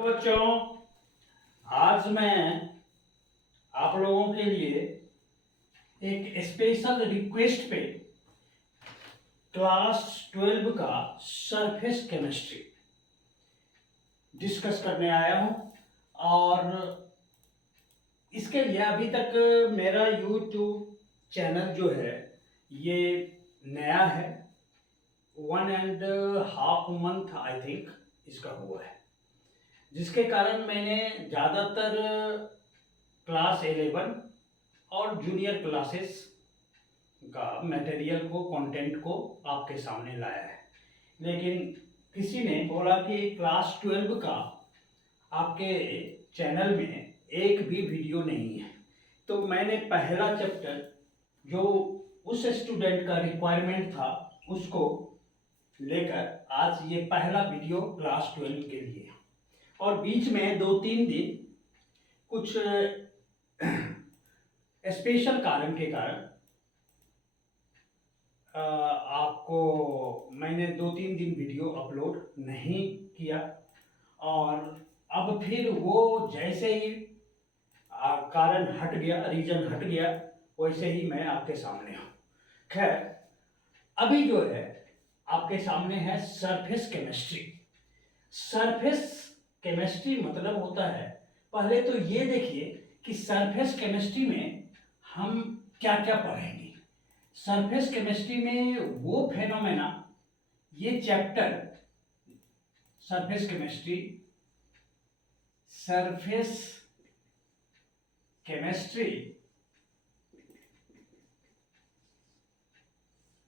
तो बच्चों, आज मैं आप लोगों के लिए एक स्पेशल रिक्वेस्ट पे क्लास 12 का सरफेस केमिस्ट्री डिस्कस करने आया हूँ। और इसके लिए अभी तक मेरा यूट्यूब चैनल जो है ये नया है, 1.5 मंथ आई थिंक इसका हुआ है, जिसके कारण मैंने ज़्यादातर क्लास 11 और जूनियर क्लासेस का मटेरियल को, कंटेंट को आपके सामने लाया है। लेकिन किसी ने बोला कि क्लास 12 का आपके चैनल में एक भी वीडियो नहीं है, तो मैंने पहला चैप्टर जो उस स्टूडेंट का रिक्वायरमेंट था उसको लेकर आज ये पहला वीडियो क्लास 12 के लिए। और बीच में 2-3 दिन कुछ स्पेशल कारण के कारण आपको मैंने 2-3 दिन वीडियो अपलोड नहीं किया, और अब फिर वो जैसे ही कारण हट गया, रीजन हट गया, वैसे ही मैं आपके सामने हूँ। खैर, अभी जो है आपके सामने है सरफेस केमिस्ट्री। सरफेस केमिस्ट्री मतलब होता है, पहले तो ये देखिए कि सरफेस केमिस्ट्री में हम क्या क्या पढ़ेंगे। सरफेस केमिस्ट्री में वो फेनोमेना, ये chapter surface chemistry, surface chemistry,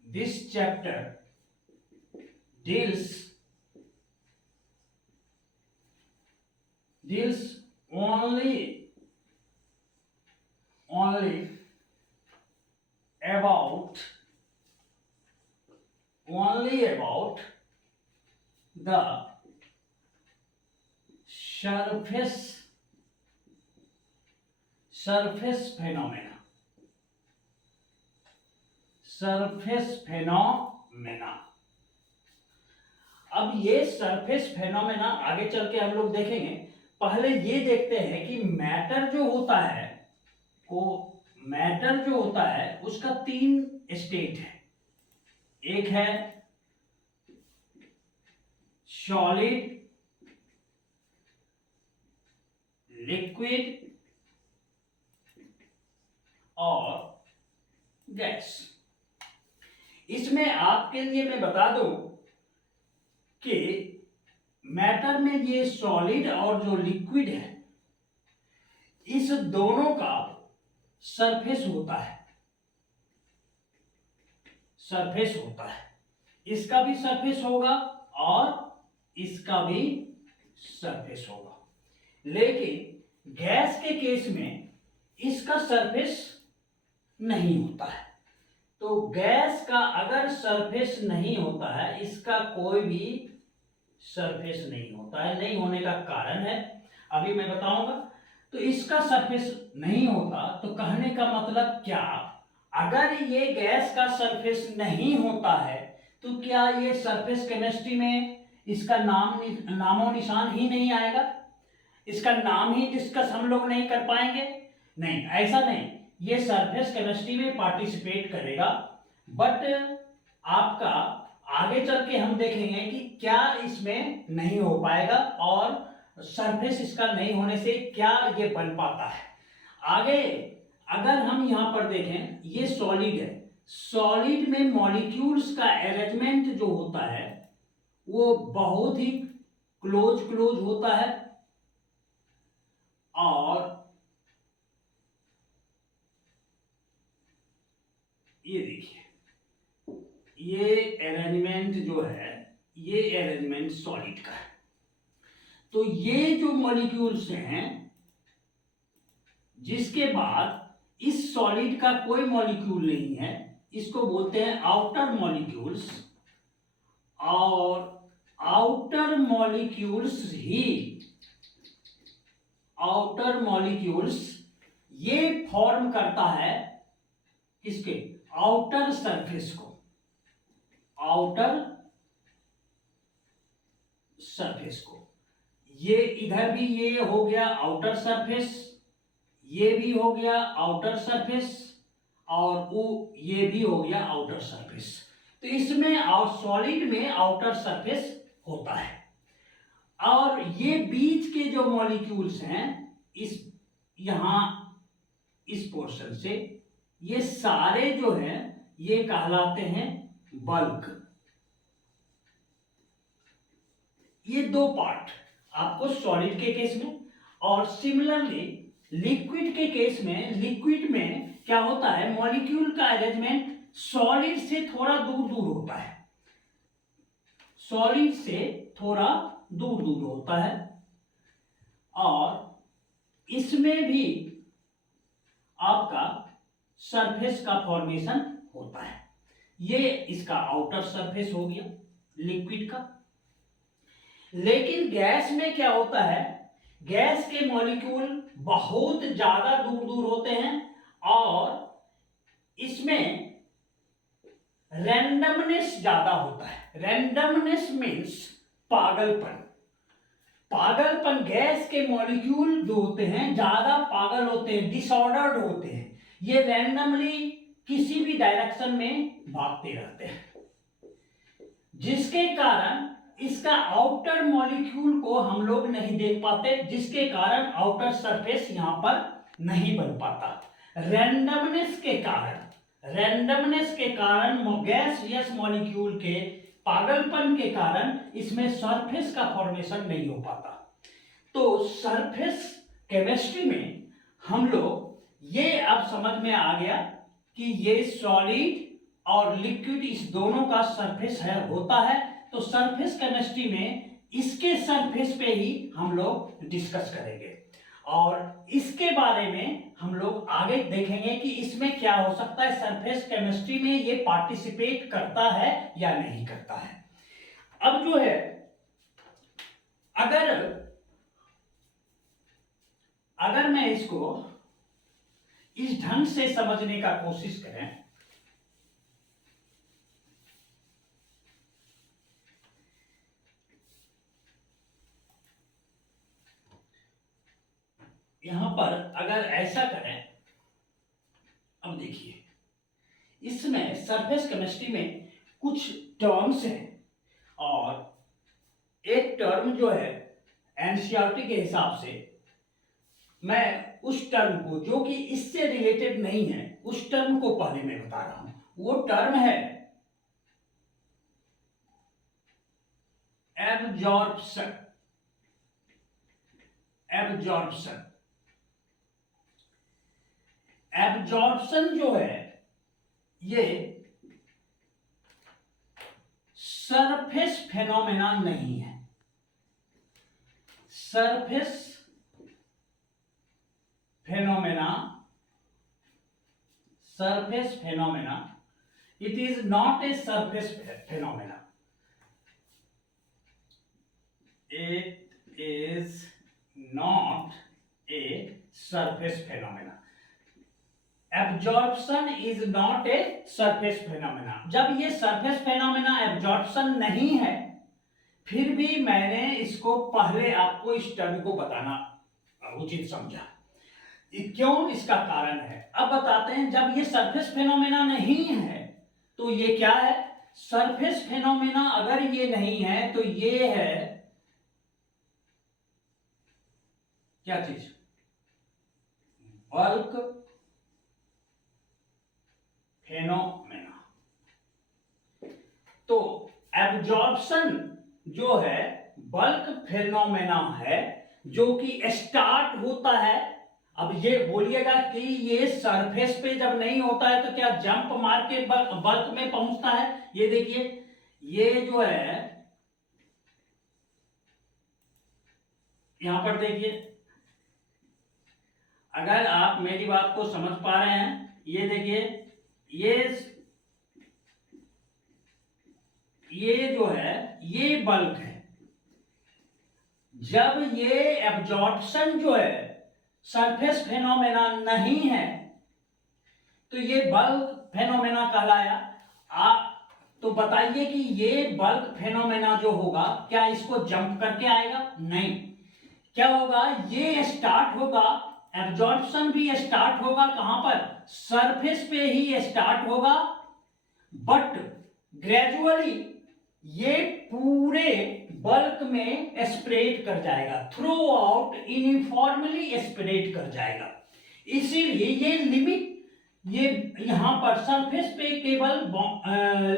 this chapter deals only about the surface phenomena, अब ये सरफेस फेनोमेना आगे चल के हम लोग देखेंगे। पहले ये देखते हैं कि मैटर जो होता है, उसका 3 स्टेट है। एक है सॉलिड, लिक्विड और गैस। इसमें आपके लिए मैं बता दूं कि मैटर में ये सॉलिड और जो लिक्विड है, इस दोनों का सरफेस होता है, इसका भी सरफेस होगा और इसका भी सरफेस होगा। लेकिन गैस के केस में इसका सरफेस नहीं होता है। तो गैस का अगर सरफेस नहीं होता है, इसका कोई भी सरफेस नहीं होता है। नहीं होने का कारण है अभी मैं बताऊंगा। तो इसका सरफेस नहीं होता, तो कहने का मतलब क्या, अगर ये गैस का सरफेस नहीं होता है तो क्या ये सरफेस केमिस्ट्री में इसका नामो निशान ही नहीं आएगा, इसका नाम ही डिस्कस हम लोग नहीं कर पाएंगे? नहीं, ऐसा नहीं। ये सरफेस केमिस्ट्री में पार्टिसिपेट करेगा, बट आपका आगे चल के हम देखेंगे कि क्या इसमें नहीं हो पाएगा और सरफेस इसका नहीं होने से क्या ये बन पाता है। आगे अगर हम यहां पर देखें, ये सॉलिड है। सॉलिड में मॉलिक्यूल्स का अरेंजमेंट जो होता है वो बहुत ही क्लोज होता है, और ये देखिए, ये अरेंजमेंट जो है, ये अरेंजमेंट सॉलिड का है। तो ये जो मॉलिक्यूल्स हैं, जिसके बाद इस सॉलिड का कोई मॉलिक्यूल नहीं है, इसको बोलते हैं आउटर मॉलिक्यूल्स। और आउटर मॉलिक्यूल्स ये फॉर्म करता है किसके, आउटर सरफेस को, ये इधर भी ये हो गया आउटर सरफेस, ये भी हो गया आउटर सरफेस, और वो ये भी हो गया आउटर सरफेस। तो इसमें सॉलिड में आउटर सरफेस होता है, और ये बीच के जो मॉलिक्यूल्स हैं इस यहां इस पोर्शन से, ये सारे जो हैं ये कहलाते हैं बल्क। ये दो पार्ट आपको सॉलिड के केस में, और सिमिलरली लिक्विड के केस में, लिक्विड में क्या होता है, मॉलिक्यूल का अरेंजमेंट सॉलिड से थोड़ा दूर दूर होता है, सॉलिड से थोड़ा दूर दूर होता है, और इसमें भी आपका सरफेस का फॉर्मेशन होता है। ये इसका आउटर सरफेस हो गया लिक्विड का। लेकिन गैस में क्या होता है, गैस के मॉलिक्यूल बहुत ज्यादा दूर दूर होते हैं, और इसमें रैंडमनेस ज्यादा होता है। रैंडमनेस मीन्स पागलपन। पागलपन, गैस के मॉलिक्यूल जो होते हैं ज्यादा पागल होते हैं, डिसऑर्डर्ड होते हैं, ये रैंडमली किसी भी डायरेक्शन में भागते रहते हैं, जिसके कारण इसका आउटर मॉलिक्यूल को हम लोग नहीं देख पाते, जिसके कारण आउटर सरफेस यहां पर नहीं बन पाता। रैंडमनेस के कारण, रैंडमनेस के कारण, गैसियस मॉलिक्यूल के पागलपन के कारण इसमें सरफेस का फॉर्मेशन नहीं हो पाता। तो सरफेस केमिस्ट्री में हम लोग ये अब समझ में आ गया कि ये सॉलिड और लिक्विड इस दोनों का सरफेस है होता है। तो सरफेस केमिस्ट्री में इसके सरफेस पे ही हम लोग डिस्कस करेंगे, और इसके बारे में हम लोग आगे देखेंगे कि इसमें क्या हो सकता है, सरफेस केमिस्ट्री में ये पार्टिसिपेट करता है या नहीं करता है। अब जो है, अगर मैं इसको इस ढंग से समझने का कोशिश करें, यहां पर अगर ऐसा करें, अब देखिए इसमें सरफेस केमिस्ट्री में कुछ टर्म्स हैं, और एक टर्म जो है एनसीईआरटी के हिसाब से, मैं उस टर्म को जो कि इससे रिलेटेड नहीं है उस टर्म को पहले मैं बता रहा हूं। वो टर्म है एब्जॉर्प्शन। एब्जॉर्प्शन, एब्जॉर्प्शन जो है ये सरफेस फेनोमेना नहीं है। Surface phenomena, surface phenomena, it is not a surface phenomena, it is not a surface phenomena. Absorption is not a surface phenomena. जब ये सरफेस फेनोमेना एब्जॉर्प्शन नहीं है, फिर भी मैंने इसको पहले आपको इस टर्म को बताना उचित समझा। क्यों, इसका कारण है, अब बताते हैं। जब ये सरफेस फेनोमेना नहीं है तो ये क्या है, सरफेस फेनोमेना अगर ये नहीं है तो ये है क्या चीज, बल्क फेनोमेना। तो एब्जॉर्प्शन जो है बल्क फेनोमेना है, जो कि स्टार्ट होता है। अब ये बोलिएगा कि ये सरफेस पे जब नहीं होता है तो क्या जंप मार के बल्क में पहुंचता है। ये देखिए, ये जो है यहां पर देखिए, अगर आप मेरी बात को समझ पा रहे हैं, ये देखिए, ये जो है ये बल्क है। जब ये एब्जॉर्प्शन जो है सरफेस फेनोमेना नहीं है तो ये बल्क फेनोमेना कहलाया। आप तो बताइए कि ये बल्क फेनोमेना जो होगा क्या इसको जंप करके आएगा, नहीं। क्या होगा, ये स्टार्ट होगा, एब्जॉर्प्शन भी स्टार्ट होगा कहां पर, सरफेस पे ही स्टार्ट होगा, बट ग्रेजुअली ये पूरे बल्क में स्प्रेड कर जाएगा, थ्रू आउट यूनिफॉर्मली स्प्रेड कर जाएगा। इसीलिए ये लिमिट, ये यहां पर सरफेस पे केवल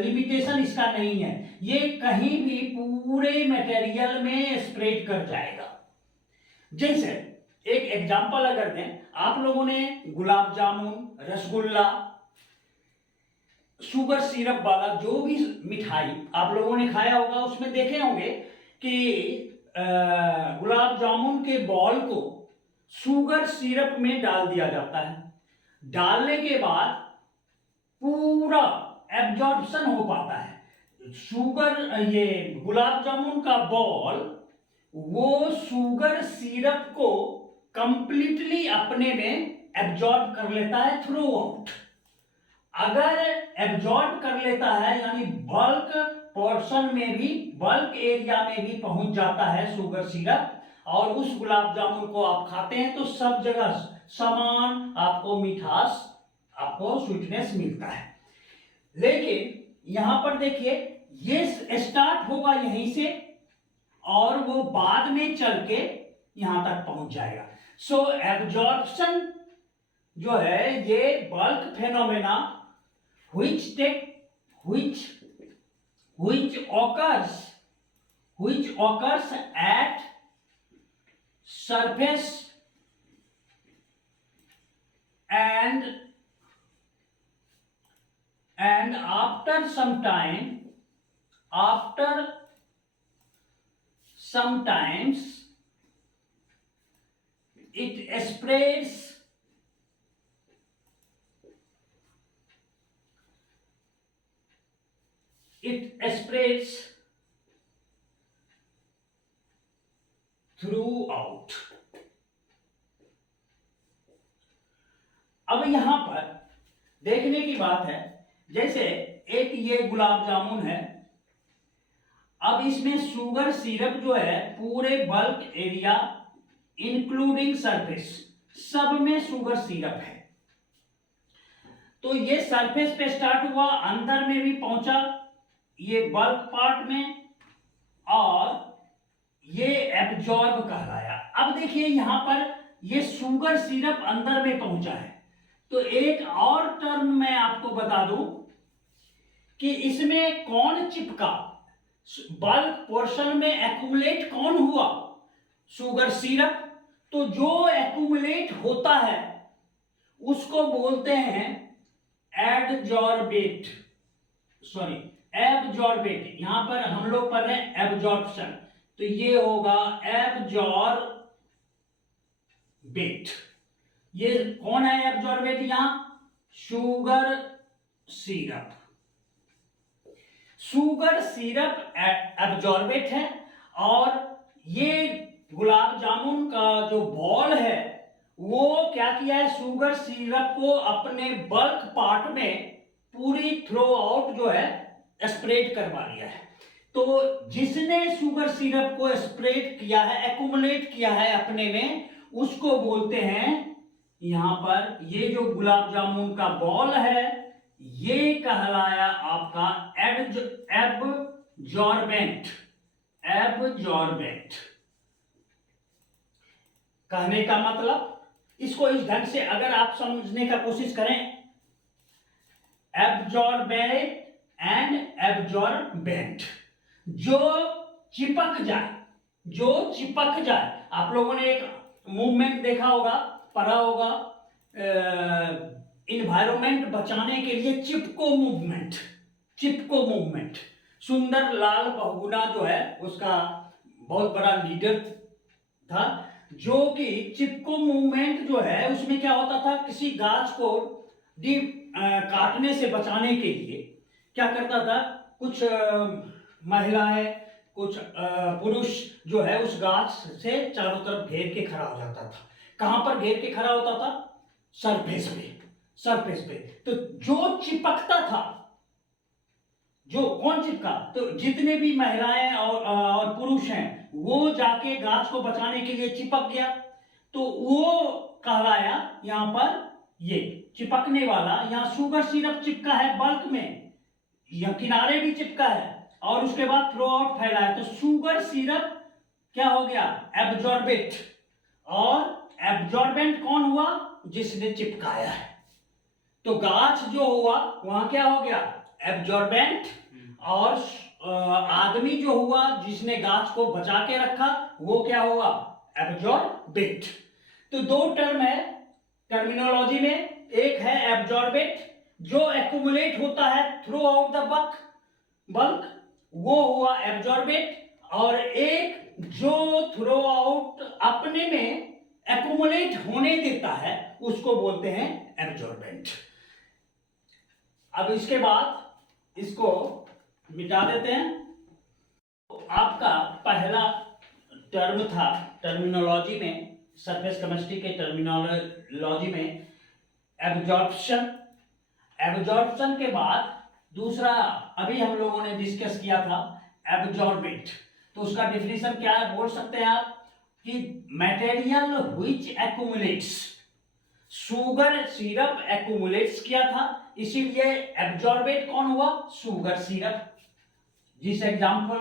लिमिटेशन इसका नहीं है, ये कहीं भी पूरे मटेरियल में स्प्रेड कर जाएगा। जैसे एक एग्जांपल अगर दें, आप लोगों ने गुलाब जामुन, रसगुल्ला, शुगर सिरप वाला जो भी मिठाई आप लोगों ने खाया होगा, उसमें देखे होंगे कि गुलाब जामुन के बॉल को शुगर सिरप में डाल दिया जाता है। डालने के बाद पूरा एब्जॉर्प्शन हो पाता है। शुगर, ये गुलाब जामुन का बॉल वो शुगर सिरप को कंप्लीटली अपने में एब्जॉर्ब कर लेता है थ्रू आउट। अगर एब्जॉर्ब कर लेता है यानी बल्क पोर्शन में भी, बल्क एरिया में भी पहुंच जाता है शुगर सिरप, और उस गुलाब जामुन को आप खाते हैं तो सब जगह समान आपको मिठास, आपको स्वीटनेस मिलता है। लेकिन यहां पर देखिए, ये स्टार्ट होगा यहीं से और वो बाद में चल के यहां तक पहुंच जाएगा। सो एब्जॉर्प्शन जो है ये bulk phenomena which occurs at surface and after some sometimes it spreads throughout। अब यहां पर देखने की बात है, जैसे एक ये गुलाब जामुन है, अब इसमें शुगर सिरप जो है पूरे बल्क एरिया इंक्लूडिंग सरफेस सब में शुगर सिरप है। तो ये सरफेस पे स्टार्ट हुआ, अंदर में भी पहुंचा ये बल्क पार्ट में, और ये एब्जॉर्ब कहलाया। अब देखिए यहां पर ये शुगर सिरप अंदर में पहुंचा है, तो एक और टर्म मैं आपको बता दूं कि इसमें कौन चिपका, बल्क पोर्शन में एक्यूमुलेट कौन हुआ, शुगर सिरप। तो जो एक्यूमुलेट होता है उसको बोलते हैं एडजॉर्बेट, सॉरी एब्जॉर्बेट। यहां पर हम लोग पढ़ रहे हैं एब्जॉर्प्शन, तो ये होगा एब्जॉर्बेट। ये कौन है एब्जॉर्बेट, यहां sugar syrup. Sugar syrup absorbent है, और ये गुलाब जामुन का जो बॉल है वो क्या किया है, शुगर सिरप को अपने बल्क पार्ट में पूरी थ्रो आउट जो है स्प्रेड करवा लिया है। तो जिसने शुगर सिरप को स्प्रेड किया है, एक्यूमुलेट किया है अपने में, उसको बोलते हैं, यहां पर ये जो गुलाब जामुन का बॉल है ये कहलाया आपका एब्जॉर्बेंट। एब्जॉर्बेंट कहने का मतलब, इसको इस ढंग से अगर आप समझने का कोशिश करें, एब्जॉर्बेट एंड एब्जॉर्बेंट, जो चिपक जाए, जो चिपक जाए। आप लोगों ने एक मूवमेंट देखा होगा, पढ़ा होगा, इन्वायरमेंट बचाने के लिए चिपको मूवमेंट। चिपको मूवमेंट सुंदर लाल बहुगुणा जो है उसका बहुत बड़ा लीडर था, जो कि चिपको मूवमेंट जो है उसमें क्या होता था, किसी गाछ को काटने से बचाने के लिए क्या करता था, कुछ महिलाएं, कुछ पुरुष जो है उस गाछ से चारों तरफ घेर के खड़ा हो जाता था। कहां पर घेर के खड़ा होता था, सरफेस पे। सरफेस पे तो जो चिपकता था जो कौन चिपका, तो जितने भी महिलाएं और पुरुष हैं वो जाके गाछ को बचाने के लिए चिपक गया, तो वो कहलाया यहां पर ये चिपकने वाला। यहां शुगर सिरप चिपका है बल्क में, यह किनारे भी चिपका है और उसके बाद थ्रो आउट फैला है, तो शुगर सिरप क्या हो गया, एब्जॉर्बेट। और एब्जॉर्बेंट कौन हुआ, जिसने चिपकाया है। तो गाछ जो हुआ वहां क्या हो गया, एब्जॉर्बेंट। और आदमी जो हुआ जिसने गाछ को बचा के रखा, वो क्या हुआ, एब्जॉर्बेट। तो दो टर्म है टर्मिनोलॉजी में, एक है एब्जॉर्बेट जो एक्यूमुलेट होता है थ्रू आउट द बल्क, वो हुआ एब्जॉर्बेट। और एक जो थ्रो आउट अपने में एक्यूमुलेट होने देता है उसको बोलते हैं एब्जॉर्बेंट। अब इसके बाद इसको मिटा देते हैं। तो आपका पहला टर्म था टर्मिनोलॉजी में, सरफेस केमिस्ट्री के टर्मिनोलॉजी में, एब्जॉर्प्शन। एब्जॉर्प्शन के बाद दूसरा अभी हम लोगों ने डिस्कस किया था एब्जॉर्बेट। तो उसका डेफिनेशन क्या है बोल सकते हैं आप, कि material which accumulates, sugar syrup accumulates किया था, इसीलिए एब्जॉर्बेट कौन हुआ, शुगर सिरप। जिस एग्जांपल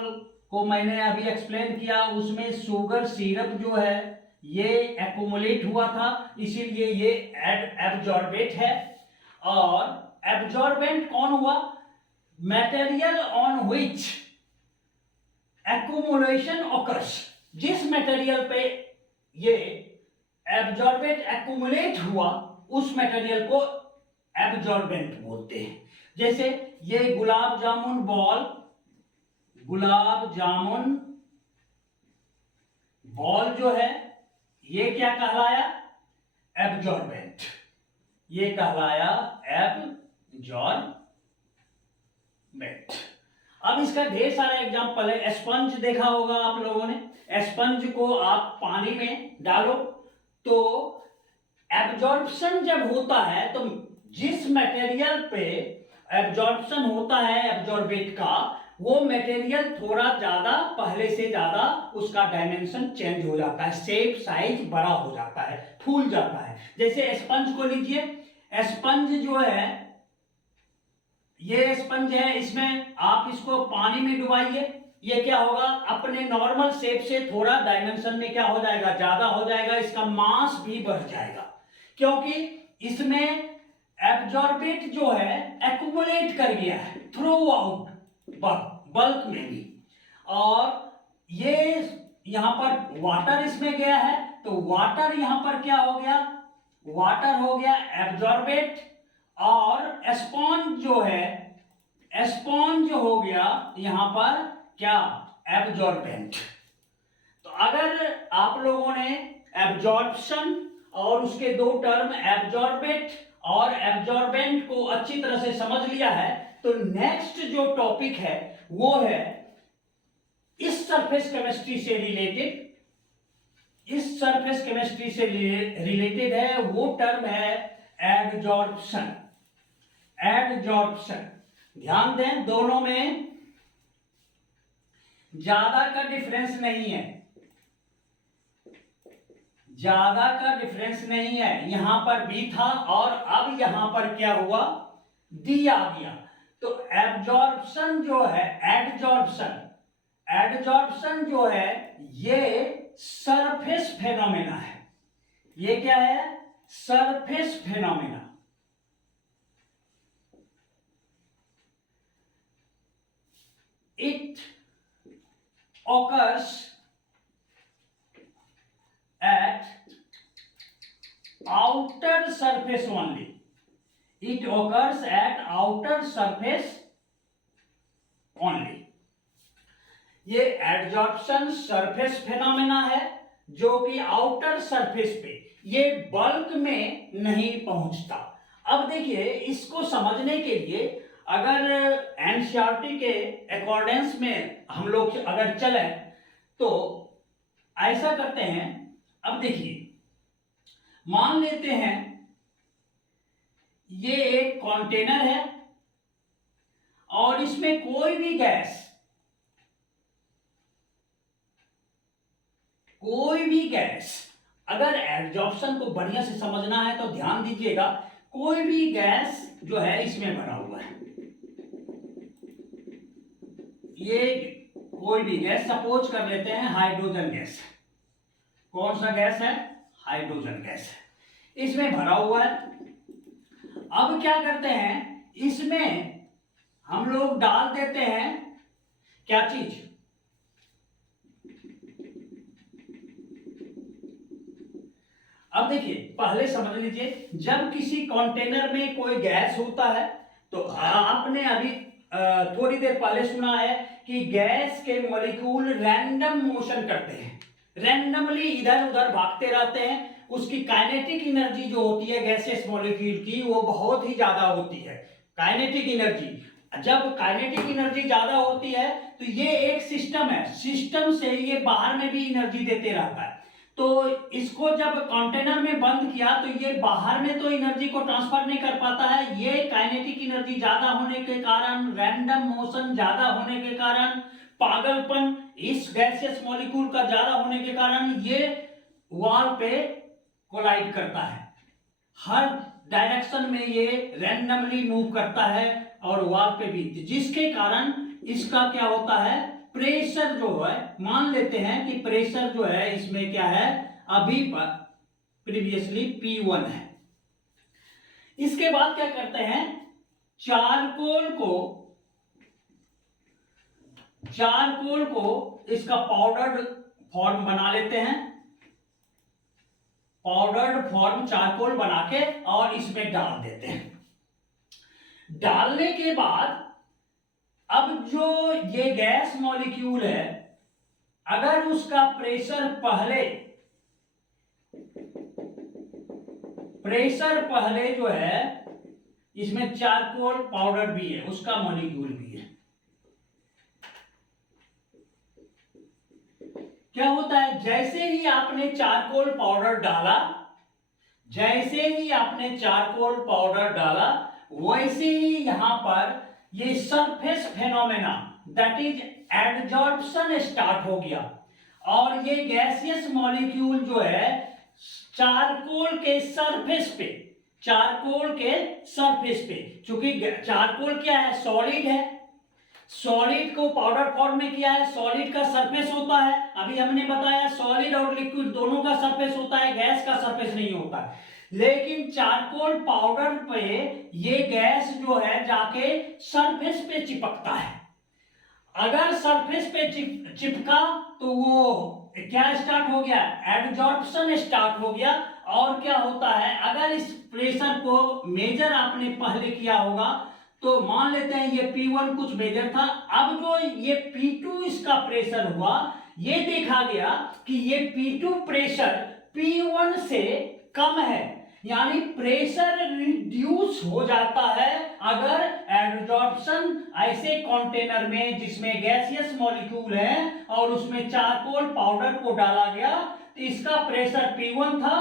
को मैंने अभी एक्सप्लेन किया उसमें शुगर सिरप जो है ये एक्यूमुलेट हुआ था, इसीलिए ये एब्जॉर्बेट है। और एब्जॉर्बेंट कौन हुआ, material on which accumulation occurs, जिस मटेरियल पे ये एब्जॉर्बेंट एक्यूमुलेट हुआ उस मटेरियल को एब्जॉर्बेंट बोलते हैं। जैसे ये गुलाब जामुन बॉल, गुलाब जामुन बॉल जो है ये क्या कहलाया, एब्जॉर्बेंट, ये कहलाया एब्जॉर्बेंट। अब इसका ढेर सारा एग्जांपल है। स्पंज देखा होगा आप लोगों ने, स्पंज को आप पानी में डालो तो एब्जॉर्प्शन जब होता है तो जिस मटेरियल पे एब्जॉर्प्शन होता है एब्जॉर्बेट का, वो मटेरियल थोड़ा ज्यादा, पहले से ज्यादा उसका डायमेंशन चेंज हो जाता है, शेप साइज बड़ा हो जाता है, फूल जाता है। जैसे स्पंज को लीजिए, स्पंज जो है ये स्पंज है, इसमें आप इसको पानी में डुबाइए, ये क्या होगा, अपने नॉर्मल शेप से थोड़ा डायमेंशन में क्या हो जाएगा, ज्यादा हो जाएगा, इसका मास भी बढ़ जाएगा, क्योंकि इसमें एब्जॉर्बेट जो है एक्यूमुलेट कर गया है थ्रू आउट बल्क में भी। और ये यहां पर वाटर इसमें गया है, तो वाटर यहां पर क्या हो गया, वाटर हो गया एब्जॉर्बेट। और स्पॉन्ज जो है, स्पॉन्ज हो गया यहां पर क्या, एब्जॉर्बेंट। तो अगर आप लोगों ने एब्जॉर्प्शन और उसके दो टर्म एब्जॉर्बेट और एब्जॉर्बेंट को अच्छी तरह से समझ लिया है, तो नेक्स्ट जो टॉपिक है वो है इस सरफेस केमिस्ट्री से रिलेटेड, इस सरफेस केमिस्ट्री से रिलेटेड है, वो टर्म है एडजॉर्प्शन। एडजॉर्प्शन, ध्यान दें दोनों में ज्यादा का डिफरेंस नहीं है, ज्यादा का डिफरेंस नहीं है। यहां पर बी था और अब यहां पर क्या हुआ, डी आ गया। तो एब्जॉर्प्शन जो है, एडजॉर्प्शन, एडजॉर्प्शन जो है ये सरफेस फेनोमेना है। ये क्या है, surface phenomena. It occurs at outer surface only. It occurs at outer surface only. ये एडजॉर्प्शन सरफेस फेनोमेना है जो कि आउटर सरफेस पे, ये बल्क में नहीं पहुंचता। अब देखिए इसको समझने के लिए अगर एनसीईआरटी के अकॉर्डेंस में हम लोग अगर चलें तो ऐसा करते हैं। अब देखिए मान लेते हैं ये एक कंटेनर है और इसमें कोई भी गैस अगर एब्जॉर्प्शन को बढ़िया से समझना है तो ध्यान दीजिएगा, कोई भी गैस जो है इसमें भरा हुआ है, ये कोई भी गैस सपोज कर लेते हैं हाइड्रोजन गैस। कौन सा गैस है? हाइड्रोजन गैस है, इसमें भरा हुआ है। अब क्या करते हैं, इसमें हम लोग डाल देते हैं क्या चीज? अब देखिए, पहले समझ लीजिए, जब किसी कंटेनर में कोई गैस होता है तो आपने अभी थोड़ी देर पहले सुना है कि गैस के मॉलिक्यूल रैंडम मोशन करते हैं, रैंडमली इधर उधर भागते रहते हैं। उसकी काइनेटिक एनर्जी जो होती है गैसियस मॉलिक्यूल की, वो बहुत ही ज्यादा होती है काइनेटिक एनर्जी। जब काइनेटिक एनर्जी ज्यादा होती है तो ये एक सिस्टम है, सिस्टम से ये बाहर में भी एनर्जी देते रहता है। तो इसको जब कंटेनर में बंद किया तो ये बाहर में तो एनर्जी को ट्रांसफर नहीं कर पाता है, ये काइनेटिक एनर्जी ज्यादा होने के कारण, रैंडम मोशन ज्यादा होने के कारण, पागलपन इस गैसियस मॉलिक्यूल का ज्यादा होने के कारण ये वॉल पे कोलाइड करता है। हर डायरेक्शन में ये रैंडमली मूव करता है और वॉल पे भी, जिसके कारण इसका क्या होता है, प्रेशर जो है, मान लेते हैं कि प्रेशर जो है इसमें क्या है, अभी प्रीवियसली P1 है। इसके बाद क्या करते हैं, चारकोल को इसका पाउडर्ड फॉर्म बना लेते हैं, पाउडर्ड फॉर्म चारकोल बना के और इसमें डाल देते हैं। डालने के बाद अब जो ये गैस मॉलिक्यूल है, अगर उसका प्रेशर पहले जो है, इसमें चारकोल पाउडर भी है, उसका मॉलिक्यूल भी है, क्या होता है, जैसे ही आपने चारकोल पाउडर डाला, वैसे ही यहां पर ये surface phenomena that is adsorption start हो गया। और ये गैसियस मॉलिक्यूल जो है चारकोल के सरफेस पे, चूंकि चारकोल क्या है, सॉलिड है, सॉलिड को पाउडर फॉर्म में किया है, सॉलिड का सरफेस होता है, अभी हमने बताया सॉलिड और लिक्विड दोनों का सरफेस होता है, गैस का सरफेस नहीं होता है। लेकिन चारकोल पाउडर पे ये गैस जो है जाके सरफेस पे चिपकता है। अगर सरफेस पे चिपका तो वो क्या स्टार्ट हो गया, एडजॉर्प्शन स्टार्ट हो गया। और क्या होता है, अगर इस प्रेशर को मेजर आपने पहले किया होगा तो मान लेते हैं ये P1 कुछ मेजर था, अब जो ये P2 इसका प्रेशर हुआ, ये देखा गया कि ये P2 प्रेशर P1 से कम है, यानी प्रेशर रिड्यूस हो जाता है अगर एडजॉर्प्शन ऐसे कंटेनर में जिसमें गैसियस मॉलिक्यूल है और उसमें चारकोल पाउडर को डाला गया, तो इसका प्रेशर P1 था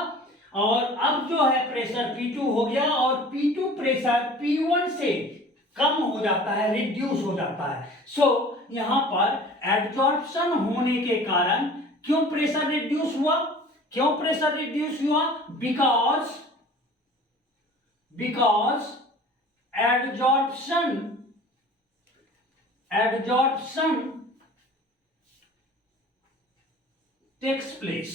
और अब जो है प्रेशर P2 हो गया और P2 प्रेशर P1 से कम हो जाता है, रिड्यूस हो जाता है। सो यहां पर एडजॉर्प्शन होने के कारण क्यों प्रेशर रिड्यूस हुआ, बिकॉज एडजॉर्प्शन टेक्स प्लेस।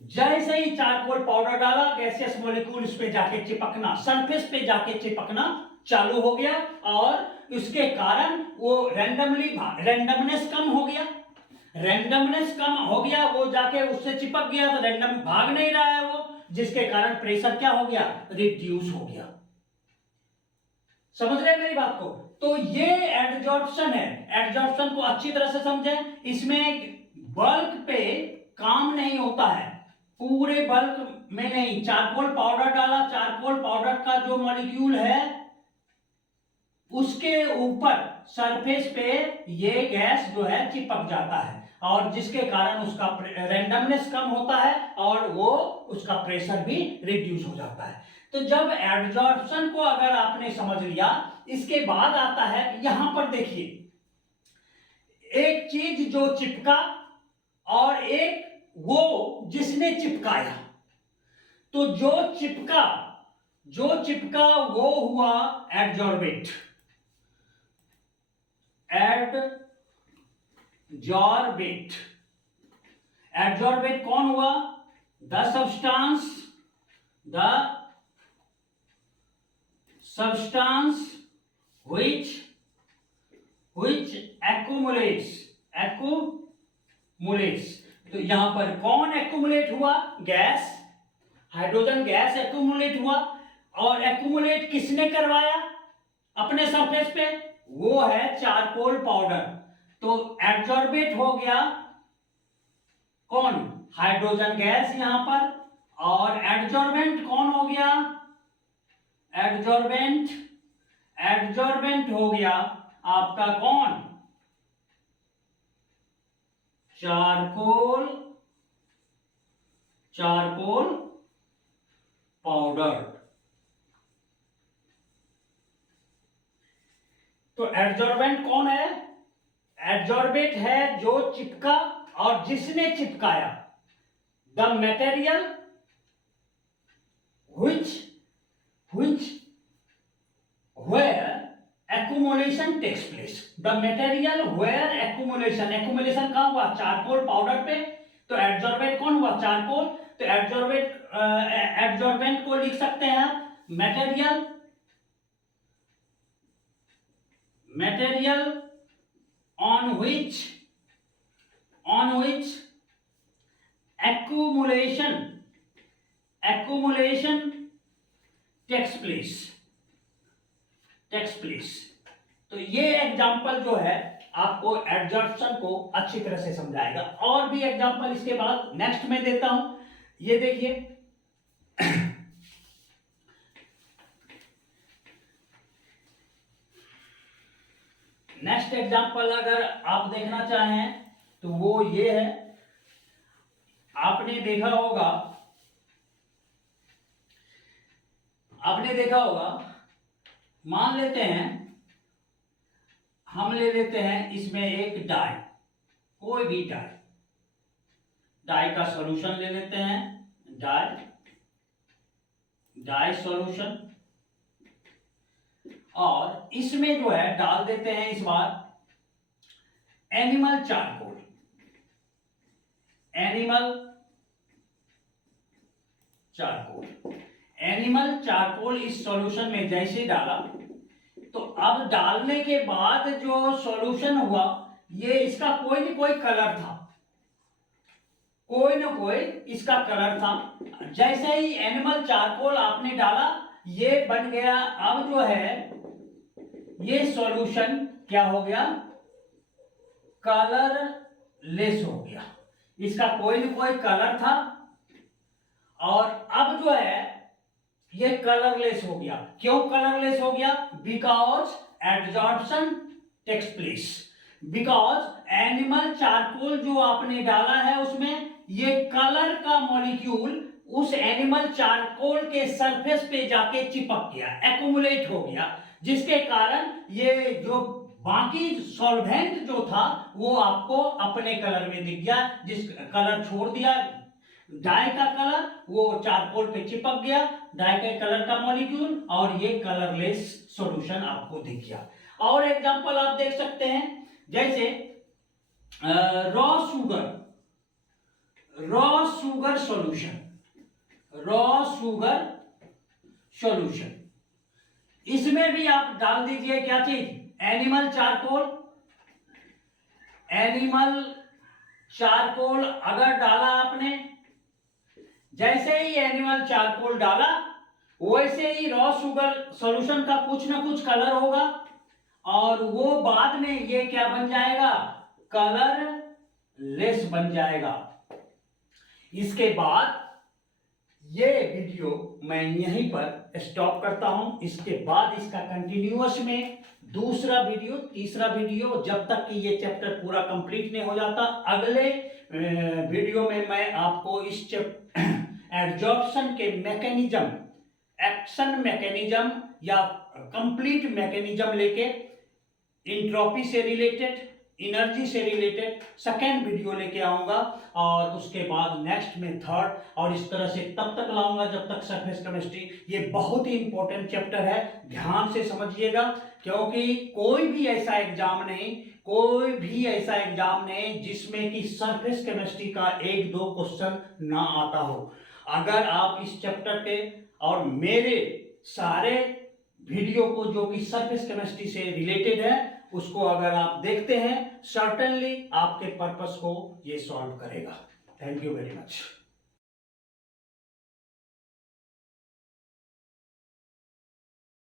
जैसे ही चारकोल पाउडर डाला, गैसियस मॉलिक्यूल इस पे जाके चिपकना, सरफेस पे जाके चिपकना चालू हो गया और उसके कारण वो रैंडमनेस कम हो गया, वो जाके उससे चिपक गया तो रैंडम भाग नहीं रहा है वो, जिसके कारण प्रेशर क्या हो गया, रिड्यूस हो गया। समझ रहे हैं मेरी बात को? तो ये एडजॉर्प्शन है, एडजॉर्प्शन को अच्छी तरह से समझें। इसमें बल्क पे काम नहीं होता है, पूरे बल्क में नहीं, चारकोल पाउडर डाला, चारकोल पाउडर का जो मॉलिक्यूल है उसके ऊपर सरफेस पे ये गैस जो है चिपक जाता है और जिसके कारण उसका रैंडमनेस कम होता है और वो उसका प्रेशर भी रिड्यूस हो जाता है। तो जब एडजॉर्प्शन को अगर आपने समझ लिया इसके बाद आता है, यहां पर देखिए, एक चीज जो चिपका और एक वो जिसने चिपकाया। तो जो चिपका वो हुआ एडजॉर्बेट। एडजॉर्बेट कौन हुआ? The substance which accumulates। तो यहां पर कौन एक्यूमुलेट हुआ? गैस, हाइड्रोजन गैस एक्यूमुलेट हुआ। और एक्यूमुलेट किसने करवाया अपने सरफेस पे? वो है चारकोल पाउडर। तो एडजॉर्बेट हो गया कौन? हाइड्रोजन गैस यहां पर। और एडजॉर्बेंट कौन हो गया? एडजॉर्बेंट हो गया आपका कौन? Charcoal powder. तो एडजॉर्बेंट कौन है? एडजॉर्बेट है जो चिपका और जिसने चिपकाया। The material where accumulation takes place। the material where accumulation कहाँ हुआ? चारकोल पाउडर पे। तो एडजॉर्बेंट कौन हुआ? चारकोल। तो एडजॉर्बेंट को लिख सकते हैं आप material on which accumulation takes place। तो ये एग्जाम्पल जो है आपको एडजॉर्प्शन को अच्छी तरह से समझाएगा। और भी एग्जाम्पल इसके बाद नेक्स्ट में देता हूं। ये देखिए, नेक्स्ट एग्जाम्पल अगर आप देखना चाहें तो वो ये है। आपने देखा होगा, मान लेते हैं, हम ले लेते हैं इसमें एक डाई, कोई भी डाई का सॉल्यूशन ले लेते हैं। डाई सॉल्यूशन, और इसमें जो है डाल देते हैं इस बार एनिमल चारकोल इस सॉल्यूशन में जैसे डाला, तो अब डालने के बाद जो सॉल्यूशन हुआ, ये इसका कोई न कोई कलर था। जैसे ही एनिमल चारकोल आपने डाला, ये बन गया। अब जो है ये सॉल्यूशन क्या हो गया? कलरलेस हो गया। इसका कोई न कोई कलर था और अब जो है ये कलरलेस हो गया। क्यों कलरलेस हो गया? Because adsorption takes place. Because animal charcoal जो आपने डाला है उसमें ये कलर का मॉलिक्यूल उस एनिमल चारकोल के सरफेस पे जाके चिपक गया, एक्यूमुलेट हो गया, जिसके कारण ये जो बाकी सॉल्वेंट जो था वो आपको अपने कलर में दिख गया। जिस कलर छोड़ दिया डाई का कलर, वो चारकोल पे चिपक गया, डाई के कलर का मॉलिक्यूल, और ये कलरलेस सॉल्यूशन आपको दिख गया। और एग्जांपल आप देख सकते हैं, जैसे रॉ शुगर सॉल्यूशन, इसमें भी आप डाल दीजिए क्या चीज? एनिमल चारकोल अगर डाला आपने, जैसे ही एनिमल चारकोल डाला वैसे ही रॉ शुगर सॉल्यूशन का कुछ ना कुछ कलर होगा, और वो बाद में ये क्या बन जाएगा? कलरलेस बन जाएगा। इसके बाद ये वीडियो मैं यहीं पर स्टॉप करता हूं। इसके बाद इसका कंटिन्यूअस में दूसरा वीडियो, तीसरा वीडियो, जब तक कि ये चैप्टर पूरा कंप्लीट नहीं हो जाता, अगले वीडियो में मैं आपको इस एडजॉर्प्शन के मैकेनिज्म, एक्शन मैकेनिज्म या कंप्लीट मैकेनिज्म लेके इंट्रोपी से रिलेटेड, एनर्जी से रिलेटेड सेकेंड वीडियो लेके आऊंगा, और उसके बाद नेक्स्ट में थर्ड, और इस तरह से तब तक लाऊंगा जब तक सरफेस केमिस्ट्री। ये बहुत ही इंपॉर्टेंट चैप्टर है, ध्यान से समझिएगा, क्योंकि कोई भी ऐसा एग्जाम नहीं जिसमें कि सरफेस केमिस्ट्री का 1-2 क्वेश्चन ना आता हो। अगर आप इस चैप्टर के और मेरे सारे वीडियो को जो कि सरफेस केमिस्ट्री से रिलेटेड है उसको अगर आप देखते हैं, सर्टेनली आपके पर्पस को ये सॉल्व करेगा। Thank you very much.